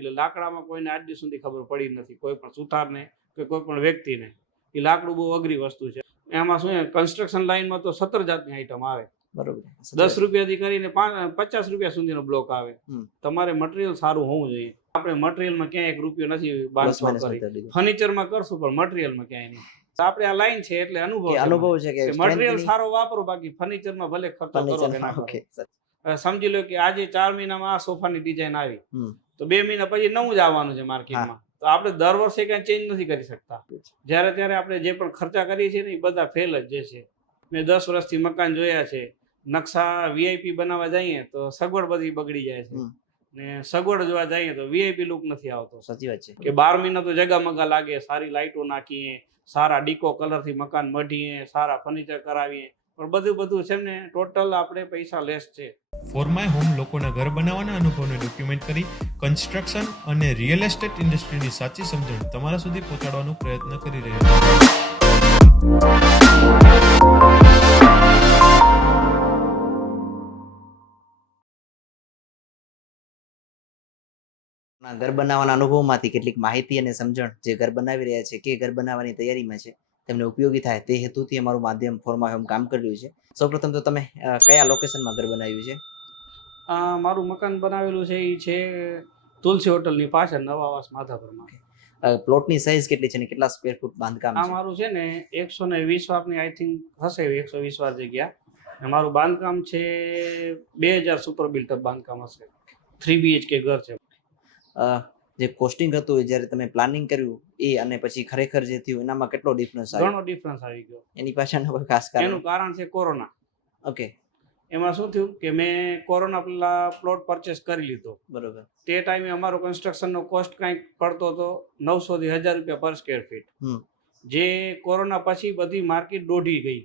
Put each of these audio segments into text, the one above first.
એટલે લાકડામાં કોઈને આજ સુધી ખબર પડી નથી. કોઈ પણ સુથારને કે કોઈ પણ વ્યક્તિને. એ લાકડું બહુ અઘરી વસ્તુ છે. એમાં શું કન્સ્ટ્રક્શન લાઇનમાં તો સત્તર જાતની આઈટમ આવે. બરોબર. દસ રૂપિયાથી કરીને પચાસ રૂપિયા સુધીનો બ્લોક આવે. તમારે મટીરિયલ સારું હોવું જોઈએ. આપણે મટીરિયલમાં ક્યાંય એક રૂપિયો નથી બાંધછોડ કરી. ફર્નિચરમાં કરશું પણ મટીરિયલમાં ક્યાંય નહીં. આપણે આ લાઈન છે એટલે અનુભવ અનુભવ છે કે મટીરિયલ સારો વાપરો બાકી ફર્નિચરમાં ભલે ખર્ચો કરો સમજી લો કે આજે ચાર મહિનામાં આ સોફાની ડિઝાઇન આવી. તો બે મહિના પછી નવું જ આવવાનું છે માર્કેટમાં તો આપણે દર વર્ષે કઈ ચેન્જ નથી કરી શકતા. જ્યારે ત્યારે આપણે જે પણ ખર્ચા કરીએ છીએ ને એ બધા ફેલ જ જે છે. મેં દસ વર્ષથી મકાન જોયા છે. નકશા વીઆઈપી બનાવવા જઈએ તો સગવડ બધી બગડી જાય છે. ને સગવડ જોવા જઈએ તો વીઆઈપી લુક નથી આવતો. સાચી વાત છે. કે બાર મહિના તો જગા મગા લાગે સારી લાઇટો નાખીએ સારા ડીકો કલરથી મકાન મઢીએ સારા ફર્નિચર કરાવીએ. પણ બધું બધું છે ને ટોટલ આપણે પૈસા લેસ છે. ફોર માય હોમ લોકોના ઘર બનાવવાના અનુભવને ડોક્યુમેન્ટ કરી કન્સ્ટ્રક્શન અને રિયલ એસ્ટેટ ઇન્ડસ્ટ્રીની સાચી સમજણ તમારા સુધી પહોંચાડવાનો પ્રયત્ન કરી રહ્યો છે ઘર બનાવવાના અનુભવમાંથી કેટલીક માહિતી અને સમજણ જે ઘર બનાવી રહ્યા છે, કે ઘર બનાવવાની તૈયારીમાં છે, તેમને ઉપયોગી થાય તે હેતુથી અમારું માધ્યમ ફોર્મા હોમ કામ કરી રહ્યું છે. સૌપ્રથમ તો તમે કયા લોકેશનમાં ઘર બનાવ્યું છે? મારું મકાન બનાવેલું છે એ છે તુલસી હોટલની પાછળ નવાવાસ માધાપરમાં. પ્લોટની સાઇઝ કેટલી છે ને કેટલા સ્ક્વેર ફૂટ બાંધકામ આ મારું છે ને એકસો ને વીસ વારની આઈ થિંક હશે એકસો વીસ વાર જગ્યા. મારું બાંધકામ છે બે હજાર સુપર બિલ્ટઅપ બાંધકામ હશે. થ્રી બીએચકે ઘર છે. જે કોસ્ટિંગ હતું એ જ્યારે તમે પ્લાનિંગ કર્યું એ અને પછી ખરેખર જે થયું એનામાં કેટલો ડિફરન્સ આવ્યો? ઘણો ડિફરન્સ આવી ગયો. એની પાછળનો કોઈ ખાસ કારણ? એનું કારણ છે કોરોના. ઓકે એમાં શું થયું કે મેં કોરોના પેલા પ્લોટ પરચેસ કરી લીધો. બરોબર. તે ટાઈમે અમારો કન્સ્ટ્રક્શનનો કોસ્ટ કંઈક પડતો હતો નવસો થી હજાર રૂપિયા પર સ્કેર ફીટ જે કોરોના પછી બધી માર્કેટ દોઢી ગઈ.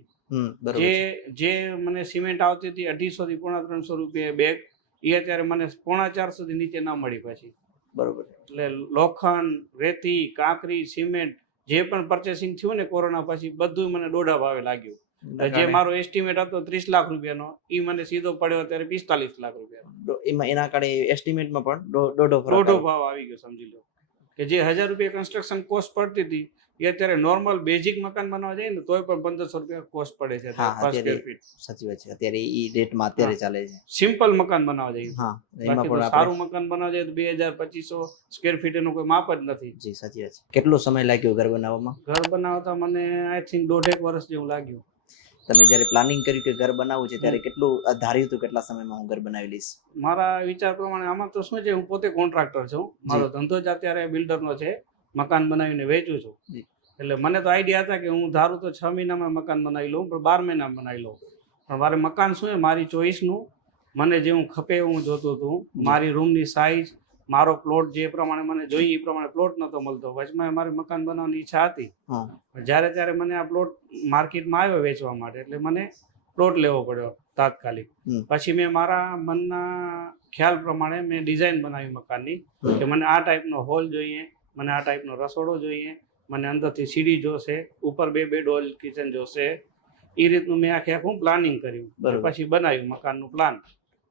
જે જે મને સિમેન્ટ આવતી હતી અઢીસો થી પોણા ત્રણસો રૂપિયા બેગ એ અત્યારે મને પોણા ચારસો થી નીચે ના મળી પછી. બરોબર એટલે લોખંડ રેતી કાંકરી સિમેન્ટ જે પણ પરચેસિંગ થયું ને કોરોના પછી બધું મને દોઢા ભાવે લાગ્યું. જે મારો એસ્ટિમેટ હતો ત્રીસ લાખ રૂપિયાનો એ મને સીધો પડ્યો અત્યારે પિસ્તાલીસ લાખ રૂપિયા એમાં એના કારણે એસ્ટિમેટમાં પણ દોઢો દોઢો ભાવ આવી ગયો સમજી લો. કે જે હજાર રૂપિયા કન્સ્ટ્રક્શન કોસ્ટ પડતી હતી એ અત્યારે નોર્મલ બેઝિક મકાન બનાવવા જાય ને તોય પણ પંદરસો રૂપિયા કોસ્ટ પડે છે સાચી વાત છે. અત્યારે એ રેટમાં અત્યારે ચાલે છે. સિમ્પલ મકાન બનાવવા જાય હા એમાં પણ સારું મકાન બનાવવા જાય તો બે હજાર પચીસો સ્ક્વેર ફીટ એનું કોઈ માપ જ નથી. જી સાચી વાત છે. કેટલો સમય લાગ્યો ઘર બનાવવામાં? ઘર બનાવતા મને આઈ થિંક દોઢેક વર્ષ જેવું લાગ્યું. તમે જ્યારે પ્લાનિંગ કર્યું કે ઘર બનાવવું છે ત્યારે કેટલું ધાર્યું હતું કેટલા સમયમાં હું ઘર બનાવી લઈશ? મારા વિચાર પ્રમાણે આમાં તો શું છે હું પોતે કોન્ટ્રાક્ટર છું. મારો ધંધો જ અત્યારે બિલ્ડરનો છે મકાન બનાવીને વેચું છું. એટલે મને તો આઈડિયા હતા કે હું ધારું તો છ મહિનામાં મકાન બનાવી લઉં પણ બાર મહિનામાં બનાવી લઉં. પણ મારે મકાન શું છે મારી ચોઈસનું મને જે હું ખપે એવું જોતું હતું મારી રૂમની સાઇઝ મારો પ્લોટ જે પ્રમાણે મને જોઈએ એ પ્રમાણે પ્લોટ નતો મળતો. વચમાં મારે મકાન બનાવવાની ઈચ્છા હતી. જ્યારે ત્યારે મને આ પ્લોટ માર્કેટમાં આવ્યો વેચવા માટે એટલે મને પ્લોટ લેવો પડ્યો તાત્કાલિક. પછી મેં મારા મનના ખ્યાલ પ્રમાણે મેં ડિઝાઇન બનાવી મકાનની. કે મને આ ટાઈપનો હોલ જોઈએ મને આ ટાઈપનો રસોડો જોઈએ મને અંદરથી સીડી જોશે ઉપર બે બેડ હોલ કિચન જોશે. એ રીતનું મેં આખે આખું પ્લાનિંગ કર્યું. પછી બનાવ્યું મકાનનું પ્લાન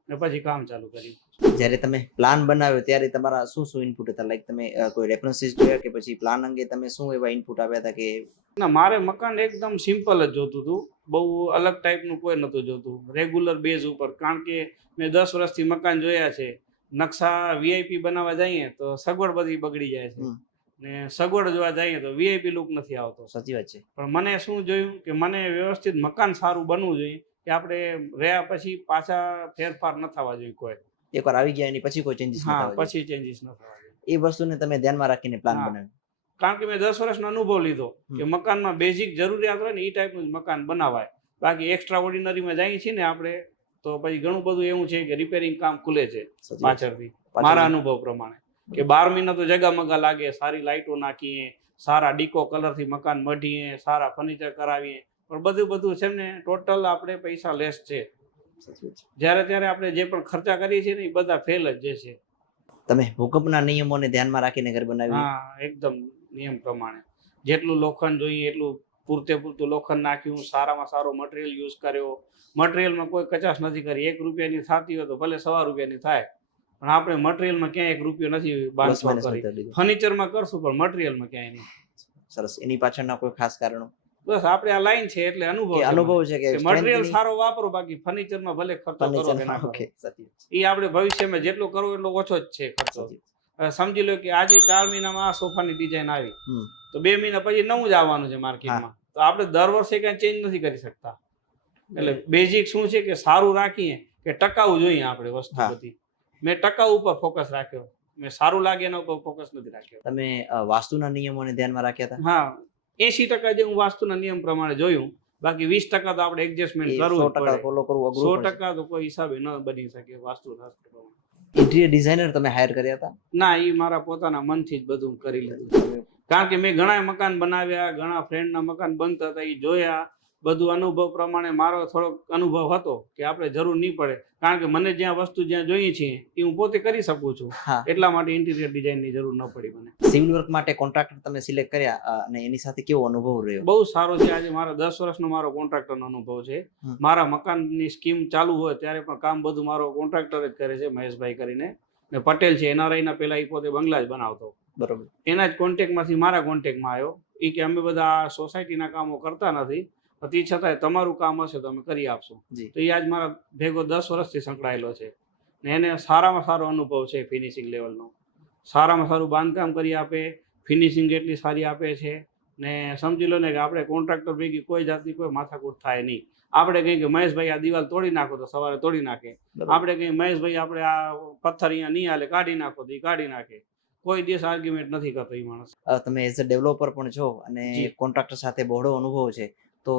ને પછી કામ ચાલુ કર્યું. જ્યારે તમે પ્લાન બનાવ્યો ત્યારે તમારા શું શું ઇનપુટ હતા? લાઈક તમે કોઈ રેફરન્સીસ જોયા કે પછી પ્લાન અંગે તમે શું એવા ઇનપુટ આપ્યા હતા કે ના મારે મકાન એકદમ સિમ્પલ જ જોતું હતું. બહુ અલગ ટાઈપનું કોઈ નહોતું જોતું. રેગ્યુલર બેઝ ઉપર. કારણ કે મેં દસ વર્ષથી મકાન જોયા છે. નકશા વીઆઈપી બનાવવા જઈએ તો સગવડ બધી બગડી જાય છે. ને સગવડ જોવા જઈએ તો વીઆઈપી લુક નથી આવતો. સાચી વાત છે. પણ મને શું જોયું કે મને વ્યવસ્થિત મકાન સારું બનવું જોઈએ કે આપણે રહ્યા પછી પાછા ફેરફાર ન થવા જોઈએ કોઈ. એકવાર આવી ગયા એની પછી કોઈ ચેન્જીસ હા પછી ચેન્જીસ ન થવા એ વસ્તુને તમે ધ્યાનમાં રાખીને પ્લાન બનાવ્યો કારણ કે મેં દસ વર્ષનો અનુભવ લીધો કે મકાનમાં બેઝિક જરૂરિયાત હોય ને એ ટાઈપનું જ મકાન બનાવાય. બાકી એક્સ્ટ્રા ઓર્ડિનરીમાં જઈએ છીએ ને આપણે તો પછી ઘણું બધું એવું છે કે રિપેરિંગ કામ ખુલે છે પાછળથી. મારા અનુભવ પ્રમાણે. કે બાર મહિના તો જગા મગા લાગે સારી લાઇટો નાખીએ સારા ડીકો કલરથી મકાન મઢીએ સારા ફર્નિચર કરાવીએ. પણ બધું બધું છે ને ટોટલ આપણે પૈસા લેસ છે. જ્યારે ત્યારે આપણે જે પણ ખર્ચા કરીએ છીએ ને એ બધા ફેલ જ જે છે. તમે ભૂકંપના નિયમોને ધ્યાનમાં રાખીને ઘર બનાવ્યું? હા એકદમ નિયમ પ્રમાણે. જેટલું લોખંડ જોઈએ એટલું પૂરતે પૂરતું લોખંડ નાખ્યું સારામાં સારો મટીરિયલ યુઝ કર્યો. મટીરિયલમાં કોઈ કચાશ નથી કરી. એક રૂપિયાની થતી હોય તો ભલે સવા રૂપિયાની થાય. પણ આપણે મટીરિયલમાં ક્યાંય એક રૂપિયો નથી બાંધવા કરી. ફર્નિચરમાં કરશું પણ મટીરિયલમાં ક્યાંય નહીં. સરસ. એની પાછળના કોઈ ખાસ કારણો? બસ આપણે આ લાઈન છે એટલે અનુભવ અનુભવ છે કે મટીરિયલ સારો વાપરો બાકી ફર્નિચરમાં ભલે ખર્ચો કરો કે ના ઓકે એ આપણે ભવિષ્યમાં જેટલો કરો એટલો ઓછો જ છે ખર્ચો. સમજી લો કે આજે ચાર મહિનામાં આ સોફાની ડિઝાઇન આવી. તો બે મહિના પછી નવું જ આવવાનું છે માર્કેટમાં તો આપણે દર વર્ષે કઈ ચેન્જ નથી કરી શકતા. એટલે બેઝિક શું છે કે સારું રાખીએ કે ટકાઉ જોઈએ આપણે વસ્તુ બધી. મેં ટકાઉ ઉપર ફોકસ રાખ્યો. મેં સારું લાગે એના ઉપર ફોકસ નથી રાખ્યો. તમે વાસ્તુના નિયમોને ધ્યાનમાં રાખ્યા હતા? હા. એસી ટકા જે હું વાસ્તુના નિયમ પ્રમાણે જોયું બાકી વીસ ટકા તો આપણે એડજસ્ટમેન્ટ કરવું ટકા ફોલો કરવું સો ટકા તો કોઈ હિસાબે ન બની શકે વાસ્તુશાસ્ત્ર પ્રમાણે. ઇન્ટિરિયર ડિઝાઇનર તમે હાયર કર્યા હતા? ના એ મારા પોતાના મનથી જ બધું કરી લીધું. કારણ કે મેં ઘણા મકાન બનાવ્યા ઘણા ફ્રેન્ડના મકાન બનતા હતા એ જોયા. બધું અનુભવ પ્રમાણે મારો થોડોક અનુભવ હતો કે આપણે જરૂર નહીં પડે. કારણ કે મને જ્યાં વસ્તુ જ્યાં જોઈએ છે એ હું પોતે કરી શકું છું. એટલા માટે ઇન્ટિરિયર ડિઝાઇનની જરૂર ન પડી મને. સિવિલ વર્ક માટે કોન્ટ્રાક્ટર તમે સિલેક્ટ કર્યા અને એની સાથે કેવો અનુભવ રહ્યો? બહુ સારો છે. આજે મારા દસ વર્ષનો મારો કોન્ટ્રાક્ટરનો અનુભવ છે. મારા મકાનની સ્કીમ ચાલુ હોય ત્યારે પણ કામ બધું મારો કોન્ટ્રાક્ટર જ કરે છે મહેશભાઈ કરીને. ને પટેલ છે એનઆરઆઈના પેલા એ પોતે બંગલા જ બનાવતો. બરોબર. એના જ કોન્ટેક્ટમાંથી મારા કોન્ટેક્ટમાં આવ્યો. એ કે અમે બધા આ સોસાયટીના કામો કરતા નથી. તે છતાંય તમારું કામ હશે તો અમે કરી આપશું. તો એ આજ મારા ભેગો દસ વર્ષથી સંકળાયેલો છે. ને એને સારામાં સારો અનુભવ છે ફિનિશિંગ લેવલનો સારામાં સારું બાંધકામ કરી આપે ફિનિશિંગ એટલી સારી આપે છે. ને સમજી લો ને કે આપણે કોન્ટ્રાક્ટર ભેગી કોઈ જાતની કોઈ માથાકૂટ થાય નહીં. આપણે કહીએ કે મહેશભાઈ આ દિવાલ તોડી નાખો તો સવારે તોડી નાખે. આપણે કહીએ મહેશભાઈ આપણે આ પથ્થર અહીંયા નહીં હાલે કાઢી નાખો તો એ કાઢી નાખે. કોઈ દિવસ આર્ગ્યુમેન્ટ નથી કરતો એ માણસ. તમે એઝ અ ડેવલપર પણ છો અને કોન્ટ્રાક્ટર સાથે બહોળો અનુભવ છે. તો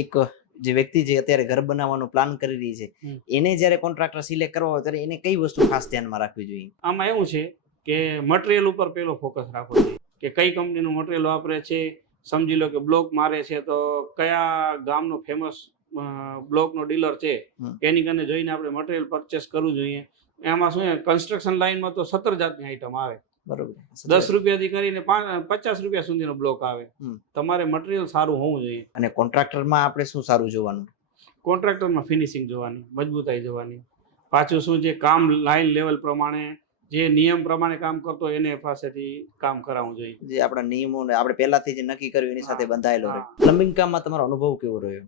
એક જે વ્યક્તિ જે અત્યારે ઘર બનાવવાનો પ્લાન કરી રહી છે એને જ્યારે કોન્ટ્રાક્ટર સિલેક્ટ કરવા હોય ત્યારે એને કઈ વસ્તુ ખાસ ધ્યાનમાં રાખવી જોઈએ? આમાં એવું છે કે મટીરિયલ ઉપર પેલો ફોકસ રાખવો જોઈએ. કે કઈ કંપનીનું મટીરિયલ વાપરે છે સમજી લો કે બ્લોક મારે છે તો કયા ગામનો ફેમસ બ્લોકનો ડીલર છે એની કને જોઈને આપણે મટીરિયલ પરચેસ કરવું જોઈએ. એમાં શું કન્સ્ટ્રક્શન લાઇનમાં તો સત્તર જાતની આઈટમ આવે. બરોબર. દસ રૂપિયાથી કરીને પચાસ રૂપિયા સુધીનો બ્લોક આવે. તમારે મટીરિયલ સારું હોવું જોઈએ. અને કોન્ટ્રાક્ટરમાં આપણે શું સારું જોવાનું? કોન્ટ્રાક્ટરમાં ફિનિશિંગ જોવાની મજબૂતાઈ જોવાની. પાછું શું જે કામ લાઈન લેવલ પ્રમાણે જે નિયમ પ્રમાણે કામ કરતો એને પાસેથી કામ કરાવવું જોઈએ. જે આપણા નિયમો આપણે પહેલાથી જે નક્કી કર્યું એની સાથે બંધાયેલો રહે. પ્લમ્બિંગ કામમાં તમારો અનુભવ કેવો રહ્યો?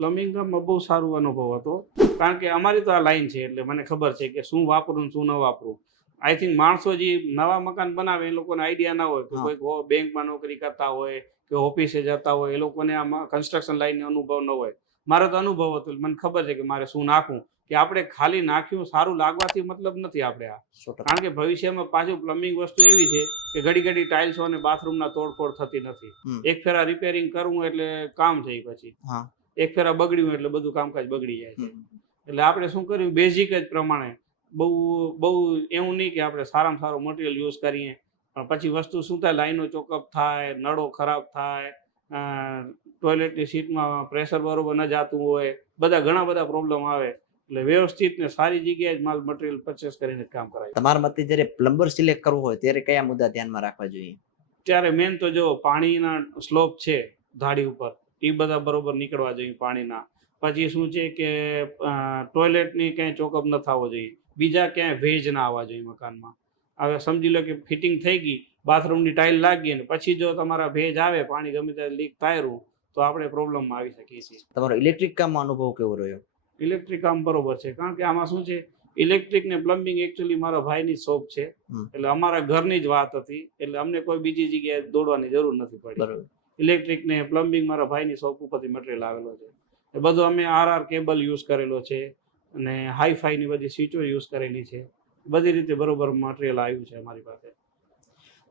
પ્લમ્બિંગ કામમાં બહુ સારો અનુભવ હતો. કારણ કે અમારી તો આ લાઈન છે એટલે મને ખબર છે કે શું વાપરું શું ન વાપરવું આઈ થિંક માણસો જે નવા મકાન બનાવે એ લોકોને આઈડિયા ના હોય કે કોઈ બેંકમાં નોકરી કરતા હોય કે ઓફિસે જતા હોય એ લોકોને આ કન્સ્ટ્રક્શન લાઈનનો અનુભવ ન હોય. મારો તો અનુભવ હતો મને ખબર છે કે મારે શું નાખવું. કે આપણે ખાલી નાખ્યું સારું લાગવાથી મતલબ નથી આપણે આ. કારણ કે ભવિષ્યમાં પાછું પ્લમ્બિંગ વસ્તુ એવી છે કે ઘડી ઘડી ટાઇલ્સો અને બાથરૂમના તોડફોડ થતી નથી. એક ફેરા રિપેરિંગ કરવું એટલે કામ છે પછી. એક ફેરા બગડ્યું એટલે બધું કામકાજ બગડી જાય છે. એટલે આપણે શું કર્યું? બેઝિક જ પ્રમાણે બહુ બહુ એવું નહીં કે આપણે સારામાં સારું મટીરિયલ યુઝ કરીએ. પણ પછી વસ્તુ શું થાય? લાઈનો ચોકઅપ થાય નળો ખરાબ થાય ટોયલેટની સીટમાં પ્રેશર બરોબર ન જાતું હોય બધા ઘણા બધા પ્રોબ્લેમ આવે. એટલે વ્યવસ્થિત ને સારી જગ્યાએ જ માલ મટીરિયલ પરચેસ કરીને કામ કરાય. તમારા મતે જ્યારે પ્લમ્બર સિલેક્ટ કરવો હોય ત્યારે કયા મુદ્દા ધ્યાનમાં રાખવા જોઈએ? ત્યારે મેન તો જો પાણીના સ્લોપ છે ધાડી ઉપર એ બધા બરોબર નીકળવા જોઈએ પાણીના. પછી શું છે કે ટોયલેટની ક્યાંય ચોકઅપ ન થવો જોઈએ. બીજા ક્યાંય ભેજ ના આવવા જોઈએ મકાનમાં. હવે સમજી લો કે ફિટિંગ થઈ ગઈ બાથરૂમની ટાઇલ લાગી અને પછી જો તમારા ભેજ આવે પાણી ગમે ત્યારે લીક થાયરું તો આપણે પ્રોબ્લેમમાં આવી શકીએ છીએ. તમારો ઇલેક્ટ્રિક કામમાં અનુભવ કેવો રહ્યો? ઇલેક્ટ્રિક કામ બરોબર છે. કારણ કે આમાં શું છે? ઇલેક્ટ્રિક ને પ્લમ્બિંગ એકચ્યુઅલી મારા ભાઈની શોપ છે. એટલે અમારા ઘરની જ વાત હતી. એટલે અમને કોઈ બીજી જગ્યાએ દોડવાની જરૂર નથી પડી. ઇલેક્ટ્રિક ને પ્લમ્બિંગ મારા ભાઈની શોપ ઉપરથી મટીરિયલ આવેલો છે. એ બધું અમે આર આર કેબલ યુઝ કરેલો છે. અને હાઈફાઈની બધી સ્વીચો યુઝ કરેલી છે. બધી રીતે બરોબર મટીરિયલ આવ્યું છે અમારી પાસે.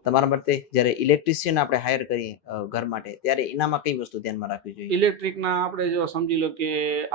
તમારા મતે જ્યારે ઇલેક્ટ્રિશિયન આપણે હાયર કરીએ ઘર માટે ત્યારે એનામાં કઈ વસ્તુ ધ્યાનમાં રાખવી જોઈએ? ઇલેક્ટ્રિકના આપણે જો સમજી લો કે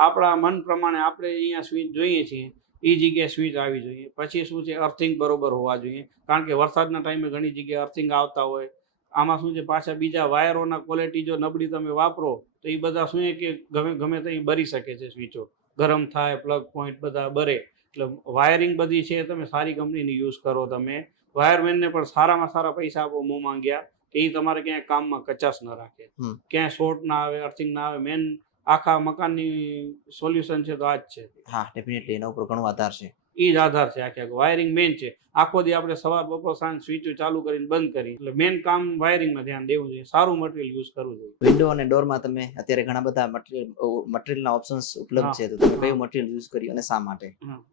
આપણા મન પ્રમાણે આપણે અહીંયા સ્વિચ જોઈએ છીએ એ જગ્યાએ સ્વિચ આવી જોઈએ. પછી શું છે અર્થિંગ બરોબર હોવા જોઈએ. કારણ કે વરસાદના ટાઈમે ઘણી જગ્યાએ અર્થિંગ આવતા હોય. આમાં શું છે પાછા બીજા વાયરોના ક્વોલિટી જો નબળી તમે વાપરો તો એ બધા શું છે કે ગમે ગમે ત્યાં બરી શકે છે સ્વિચો ગરમ થાય પ્લગ પોઈન્ટ બધા બરે. એટલે વાયરિંગ બધી છે તમે સારી કંપનીની યુઝ કરો તમે. વાયરમેનને પણ સારામાં સારા પૈસા આપો મો માંગ્યા. એ તમારે ક્યાંય કામમાં કચાશ ન રાખે. ક્યાંય શોર્ટ ના આવે અર્થિંગ ના આવે મેન આખા મકાનની સોલ્યુશન છે તો આ જ છે. હા ડેફિનેટલી એના ઉપર ઘણો આધાર છે. એ જ આધાર છે. આખે આખું વાયરિંગ મેન છે. આખો દી આપણે સવાર બપોર સાંજ સ્વિચો ચાલુ કરીને બંધ કરી. એટલે મેન કામ વાયરિંગમાં ધ્યાન દેવું જોઈએ. સારું મટીરિયલ યુઝ કરવું જોઈએ. વિન્ડો અને ડોરમાં તમે અત્યારે ઘણા બધા મટીરિયલ મટીરિયલના ઓપ્શન્સ ઉપલબ્ધ છે. તો તમે કયું મટીરિયલ યુઝ કર્યું અને શા માટે?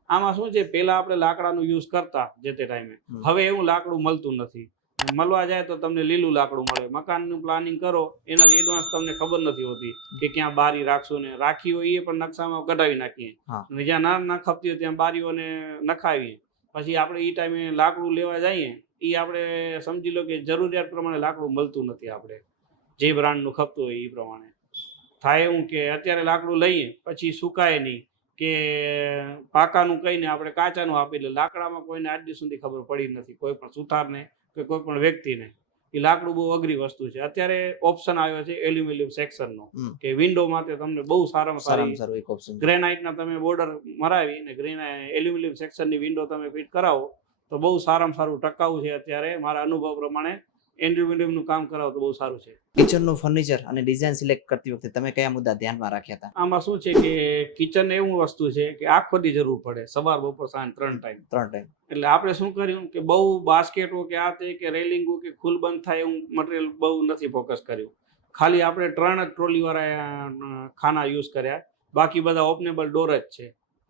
આમાં શું છે? પેલા આપણે લાકડાનું યુઝ કરતા જે તે ટાઈમે હવે એવું લાકડું મળતું નથી. મળવા જાય તો તમને લીલું લાકડું મળે. મકાનનું પ્લાનિંગ કરો એનાથી એડવાન્સ તમને ખબર નથી હોતી કે ક્યાં બારી રાખશું ને રાખી હોય એ પણ નકશામાં કઢાવી નાખીએ. અને જ્યાં ના ના ખપતી હોય ત્યાં બારીઓને નખાવીએ. પછી આપણે એ ટાઈમે લાકડું લેવા જઈએ એ આપણે સમજી લો કે જરૂરિયાત પ્રમાણે લાકડું મળતું નથી આપણે. જે બ્રાન્ડનું ખપતું હોય એ પ્રમાણે. થાય એવું કે અત્યારે લાકડું લઈએ પછી સુકાય નહીં કે પાકાનું કહીને આપણે કાચાનું આપી લે લાકડામાં કોઈને આજ સુધી ખબર પડી નથી. કોઈ પણ સુથારને કે કોઈ પણ વ્યક્તિને. એ લાકડું બહુ અઘરી વસ્તુ છે. અત્યારે ઓપ્શન આવ્યો છે એલ્યુમિનિયમ સેક્શનનો. કે વિન્ડો માટે તમને બહુ સારામાં સારામાં સારી સારું એક ઓપ્શન ગ્રેનાઇટના તમે બોર્ડર મરાવી ને ગ્રેન એલ્યુમિનિયમ સેક્શનની વિન્ડો તમે ફિટ કરાવો તો બહુ સારામાં સારું ટકાઉ છે અત્યારે મારા અનુભવ પ્રમાણે. એલ્યુમિનિયમનું કામ કરાવો તો બહુ સારું છે. કિચનનું ફર્નિચર અને ડિઝાઇન સિલેક્ટ કરતી વખતે તમે કયા મુદ્દા ધ્યાનમાં રાખ્યા હતા? આમાં શું છે કે કિચન એવું વસ્તુ છે કે આખો દી જરૂર પડે સવાર બપોર સાંજ ત્રણ ટાઈમ ત્રણ ટાઈમ એટલે આપણે શું કર્યું કે બહુ બાસ્કેટો કે આ તે કે રેલિંગો કે ખુલ બંધ થાય એવું મટીરિયલ બહુ નથી ફોકસ કર્યું. ખાલી આપણે ત્રણ જ ટ્રોલીવાળા ખાના યુઝ કર્યા. બાકી બધા ઓપનેબલ ડોર જ છે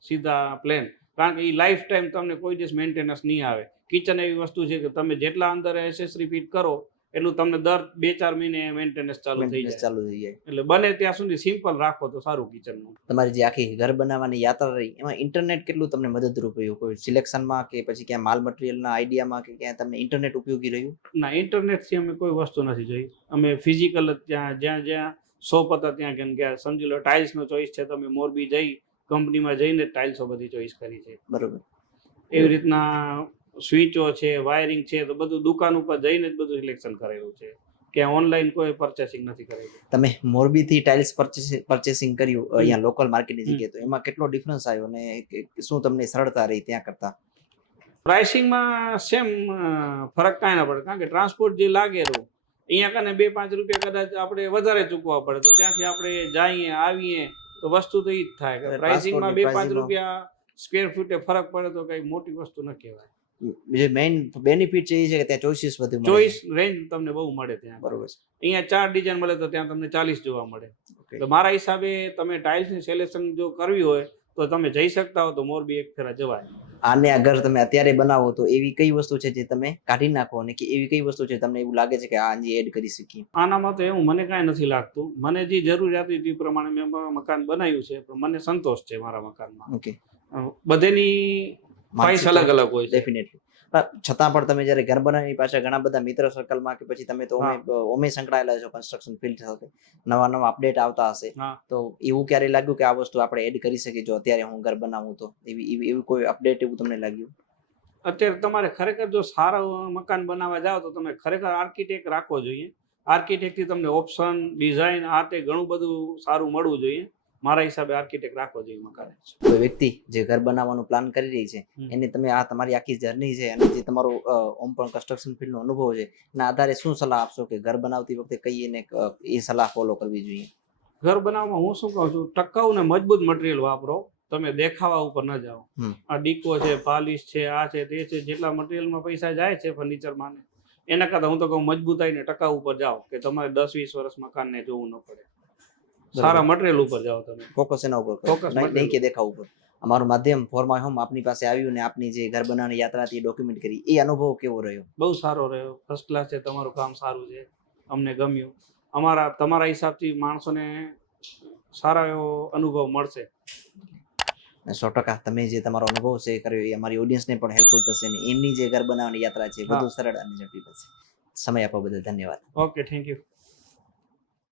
સીધા પ્લેન કારણ કે એ લાઈફ ટાઈમ તમને કોઈ દિવસ મેન્ટેનન્સ નહીં આવે. કિચન એવી વસ્તુ છે કે તમે જેટલા અંદર એસેસરી ફિટ કરો એટલું તમને દર બે ચાર મહિને મેન્ટેનન્સ ચાલુ થઈ જાય. ચાલુ થઈ જાય. એટલે બને ત્યાં સુધી સિમ્પલ રાખો તો સારું કિચનનું તમારી જે આખી ઘર બનાવવાની યાત્રા રહી એમાં ઇન્ટરનેટ કેટલું તમને મદદરૂપ રહ્યું? કોઈ સિલેક્શનમાં કે પછી ક્યાં માલ મટીરિયલના આઈડિયામાં કે ક્યાં તમને ઇન્ટરનેટ ઉપયોગી રહ્યું? ના ઇન્ટરનેટથી અમે કોઈ વસ્તુ નથી જોઈ. અમે ફિઝિકલ જ ત્યાં જ્યાં જ્યાં શોપ હતા ત્યાં કેમ કે સમજી લો ટાઇલ્સનો ચોઈસ છે તમે મોરબી જઈ કંપનીમાં જઈને ટાઇલ્સો બધી ચોઈસ કરી છે. બરોબર. એવી રીતના સ્વિચો છે વાયરિંગ છે તો બધું દુકાન ઉપર જઈને જ બધું સિલેક્શન કરેલું છે. કે ઓનલાઈન કોઈ પરચેસિંગ નથી કરેલું. તમે મોરબીથી ટાઇલ્સ પરચેસિંગ કર્યું અહીંયા લોકલ માર્કેટની. જગ્યાએ તો એમાં કેટલો ડિફરન્સ આવ્યો અને શું તમને સરળતા રહી ત્યાં કરતા? પ્રાઇસિંગમાં સેમ ફરક કાંઈ ના પડે કારણ કે ટ્રાન્સપોર્ટ જે લાગેલું અહીંયા કને બે પાંચ રૂપિયા કદાચ આપણે વધારે ચૂકવવા પડે તો ત્યાંથી આપણે જઈએ આવીએ તો વસ્તુ તો એ જ થાય. પ્રાઇસિંગમાં બે પાંચ રૂપિયા સ્ક્વેર ફૂટે ફરક પડે તો કઈ મોટી વસ્તુ ન કહેવાય. જે મેઇન બેનિફિટ છે એ છે કે ત્યાં ચોઇસીસ વધુ મળે ચોઈસ રેન્જ તમને બહુ મળે ત્યાં બરોબર છે. અહીંયા ચાર ડિઝાઇન મળે તો ત્યાં તમને ચાલીસ જોવા મળે. તો મારા હિસાબે તમે ટાઇલ્સની સિલેક્શન જો કરવી હોય તો તમે જઈ શકતા હો તો મોરબી એક ફેરા જવાય. આને આ તમે અત્યારે બનાવો તો એવી કઈ વસ્તુ છે જે તમે કાઢી નાખો અને કે એવી કઈ વસ્તુ છે તમને એવું લાગે છે કે આ અંજી એડ કરી શકીએ? આનામાં તો એવું મને કાંઈ નથી લાગતું. મને જે જરૂરિયાત હતી તે પ્રમાણે મેં મકાન બનાવ્યું છે. પણ મને સંતોષ છે મારા મકાનમાં. ઓકે બધેની ચોઈસ અલગ અલગ હોય ડેફિનેટલી છતાં પણ તમે જ્યારે ઘર બનાવવાની પાછળ ઘણા બધા મિત્ર સર્કલમાં કે પછી તમે તો ઓમે સંકળાયેલા છો કન્સ્ટ્રક્શન ફિલ્ડ સાથે નવા નવા અપડેટ આવતા હશે તો એવું ક્યારે લાગ્યું કે આ વસ્તુ આપણે એડ કરી શકીએ જો અત્યારે હું ઘર બનાવું તો? એવી એવી એવું કોઈ અપડેટ એવું તમને લાગ્યું? અત્યારે તમારે ખરેખર જો સારું મકાન બનાવવા જાઓ તો તમે ખરેખર આર્કિટેક્ટ રાખવો જોઈએ. આર્કિટેક્ટથી તમને ઓપ્શન ડિઝાઇન આ તે ઘણું બધું સારું મળવું જોઈએ. મારા હિસાબે આર્કિટેક્ટ રાખવો જોઈએ મકાન કોઈ વ્યક્તિ જે ઘર બનાવવાનું પ્લાન કરી રહી છે એને તમે આ તમારી આખી જર્ની છે અને જે તમારો ઓમ પણ કન્સ્ટ્રક્શન ફિલ્ડનો અનુભવ છે એના આધારે શું સલાહ આપશો કે ઘર બનાવતી વખતે કઈ એને એ સલાહ ફોલો કરવી જોઈએ? ઘર બનાવવામાં હું શું કહું છું ટકાઉ ને મજબૂત મટીરિયલ વાપરો તમે દેખાવા ઉપર ન જાઓ. આ ડીકો છે પાલિશ છે આ છે તે છે જેટલા મટીરિયલમાં પૈસા જાય છે ફર્નિચરમાં ને એના કરતાં હું તો કહું મજબૂતાઈ ને ટકાઉ ઉપર જાઓ કે તમારે દસ વીસ વર્ષ મકાનને જોવું ન પડે. સારા મટીરિયલ ઉપર જાઓ તમે. ફોકસ એના ઉપર ફોકસ નહીં- કે દેખાવ ઉપર. અમારું માધ્યમ ફોરમાં હોમ આપની પાસે આવ્યું ને આપની જે ઘર બનાવવાની યાત્રાથી ડોક્યુમેન્ટ કરી. એ અનુભવ કેવો રહ્યો? બહુ સારો રહ્યો. ફર્સ્ટ ક્લાસ છે તમારું કામ સારું છે. અમને ગમ્યું. અમારા તમારા હિસાબથી માણસોને સારો એવો અનુભવ મળશે. સો ટકા તમે જે તમારો અનુભવ છે કર્યો એ અમારી ઓડિયન્સને પણ હેલ્પફુલ થશે ને એમની જે ઘર બનાવવાની યાત્રા છે વધુ સરળ અને ઝડપી થશે સમય આપવા બદલ ધન્યવાદ. Okay thank you